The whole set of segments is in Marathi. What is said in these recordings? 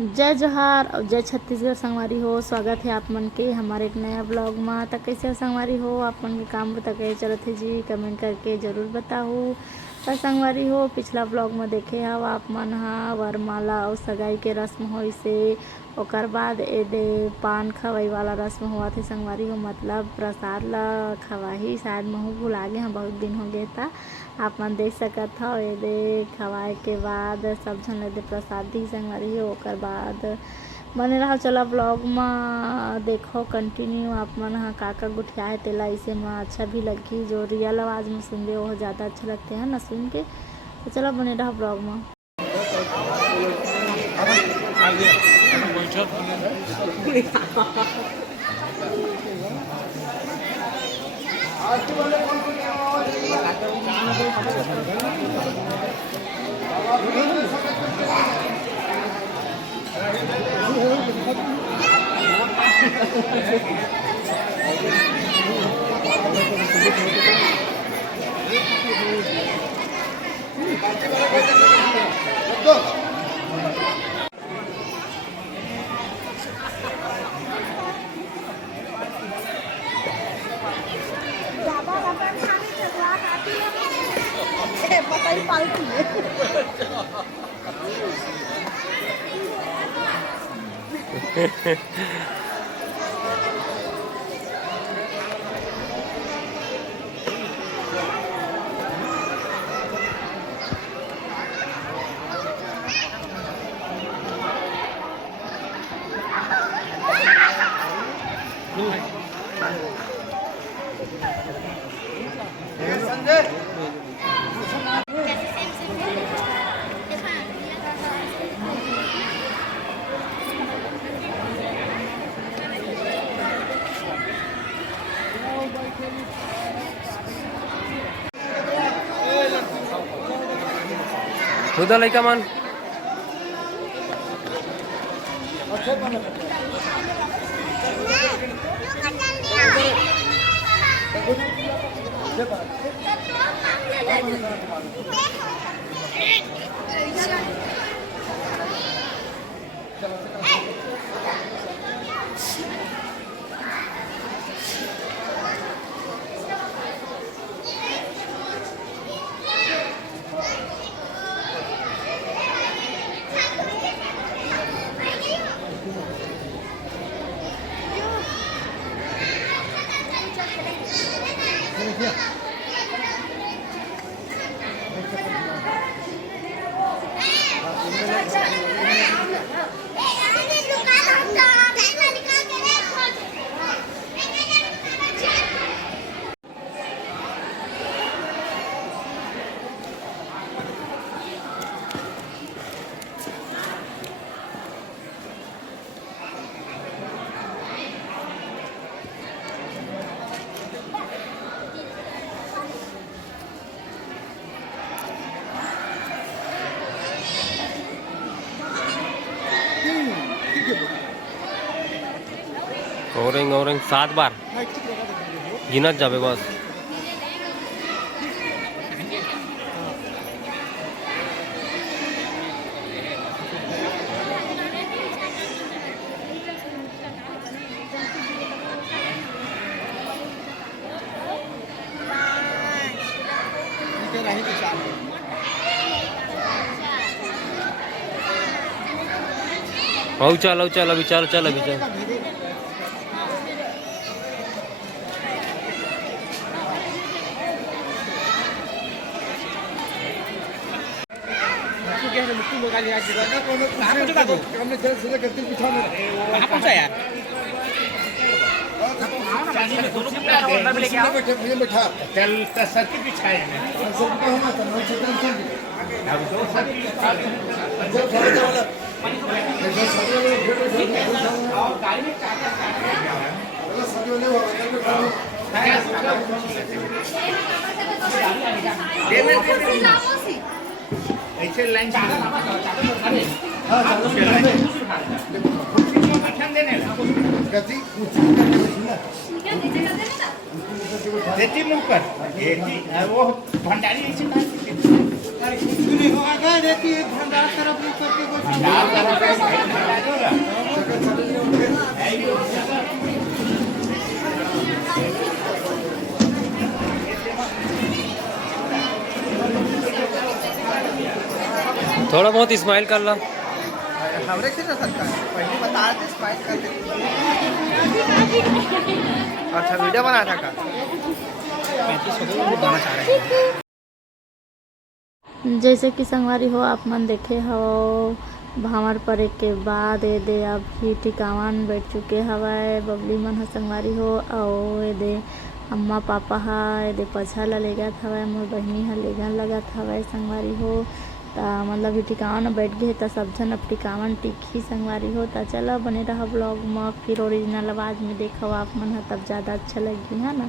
जय जोहार और जय छत्तीसगढ़ संगवारी हो। स्वागत है आप मन के हमारे एक नया ब्लॉग में। तक कैसे संगवारी हो आप मन के काम तक चलत है जी, कमेंट करके ज़रूर बताओ। तो संगवारी हो पिछला ब्लॉग में देखे हव आप मन हा वरमाला और सगाई के रस्म होई से, ओकर बाद एदे पान खवाई वाला रस्म हुआ थे संगवारी हो, मतलब प्रसाद ला खवाही। शायद महू भुला गए हैं, बहुत दिन हो गए था। आप मन देख सकत हो एदे खवाए के बाद सब झन एदे प्रसाद दी संगवारी हो। ओकर बाद बने रहा चला ब्लॉग में देखो कंटिन्यू आप मन हा का गुठिया है तेला इसे में अच्छा भी लगी। जो रियल आवाज़ में सुन रहे हो ज़्यादा अच्छे लगते हैं ना सुन के, तो चलो बने रहा ब्लॉग में। उधर लड़का मान औरेंग 7 बार गिनत जाबे बस। चल अभी चल अभी चल। ऐसे लाइन देती मुंह पर वो भंडारी ऐसे रहती है भंडार तरफ थोड़ा बहुत स्माइल कर ला। हमरे से सकता है पहले बता दे स्माइल कर दे। अच्छा वीडियो बना था का 35 बनाना चाह रहे हैं। जैसे कि संगवारी हो आप मन देखे हो भावर परे के बाद ए दे अभी टिकावन बैठ चुके हवाए बबली मन ह संगवारी हो और ए दे अम्मा पापा हा ए दे पछा ला लेगत हवाए मोर बहिनी हा लेगन लगत हवाए संगवारी हो ता मतलब ही टिकावन बैठ गए त सब झन अब टिकावन टिकी संगवारी हो ता चला बने रहा ब्लॉग में फिर ओरिजिनल आवाज़ में देखो आप मन हा तब ज़्यादा अच्छा लगी है ना।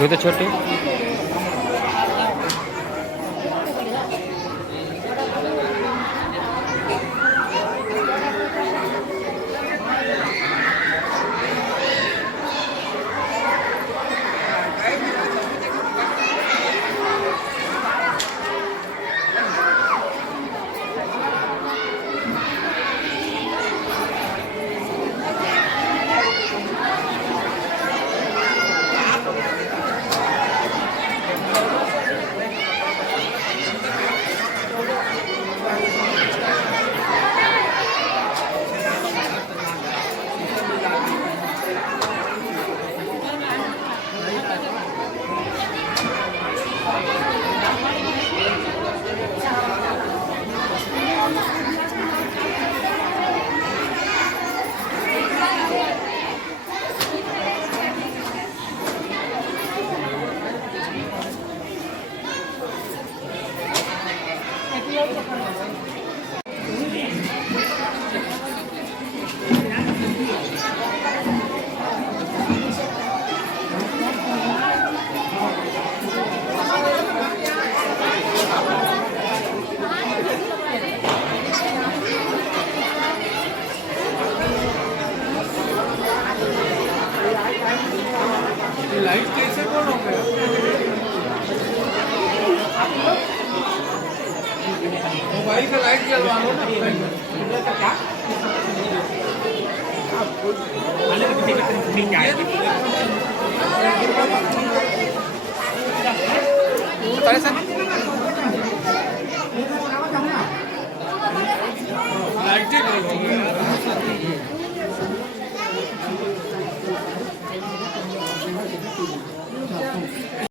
ये तो छोटी लाइट कैसे बोल रहे मोबाइल का लाइट जलवा लो ना लाइट